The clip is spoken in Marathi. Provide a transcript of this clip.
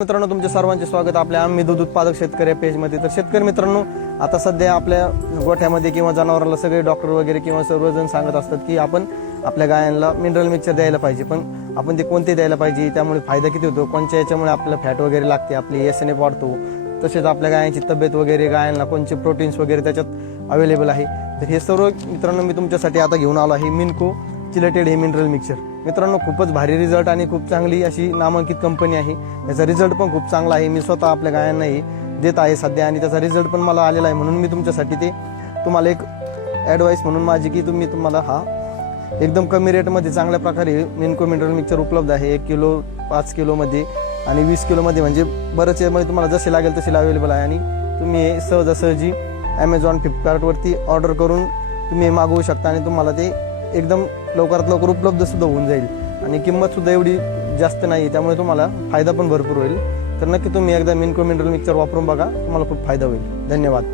मित्रांनो, तुमचे सर्वांचे स्वागत आपल्या आम्ही दूध उत्पादक शेतकरी पेजमध्ये। तर शेतकरी मित्रांनो, आता सध्या आपल्या गोठ्यामध्ये किंवा जनावरांना सगळे डॉक्टर वगैरे किंवा सर्वजण सांगत असतात की आपण आपल्या गायांना मिनरल मिक्सचर द्यायला पाहिजे, पण आपण ते कोणते द्यायला पाहिजे, त्यामुळे फायदा किती होतो, कोणत्या याच्यामुळे आपल्याला फॅट वगैरे लागते, आपली एसएनएफ वाढतो, तसेच आपल्या गायांची तब्येत वगैरे, गायांना कोणते प्रोटीन्स वगैरे त्याच्यात अवेलेबल आहे। तर हे सर्व मित्रांनो मी तुमच्यासाठी आता घेऊन आलो आहे मिनको चिलेटेड हे मिनरल मिक्सचर। मित्रांनो, खूपच भारी रिझल्ट आणि खूप चांगली अशी नामांकित कंपनी आहे। याचा रिझल्ट पण खूप चांगला आहे। मी स्वतः आपल्या गायांनाही देत आहे सध्या आणि त्याचा रिझल्ट पण मला आलेला आहे, म्हणून मी तुमच्यासाठी ते तुम्हाला एक ॲडवाइस म्हणून माझी की तुम्हाला हा एकदम कमी रेटमध्ये चांगल्या प्रकारे मिनको मिनरल मिक्सचर उपलब्ध आहे। 1 किलो, 5 किलोमध्ये आणि 20 किलोमध्ये, म्हणजे बरेच यामध्ये तुम्हाला जसे लागेल तसे अवेलेबल आहे। आणि तुम्ही हे सहजासहजी ॲमेझॉन, फ्लिपकार्टवरती ऑर्डर करून तुम्ही हे मागवू शकता आणि तुम्हाला ते एकदम लवकरात लवकर उपलब्ध सुद्धा होऊन जाईल आणि किंमत सुद्धा एवढी जास्त नाही, त्यामुळे तुम्हाला फायदा पण भरपूर होईल। तर नक्की तुम्ही एकदा मिनको मिनरल मिक्सचर वापरून बघा, तुम्हाला खूप फायदा होईल। धन्यवाद।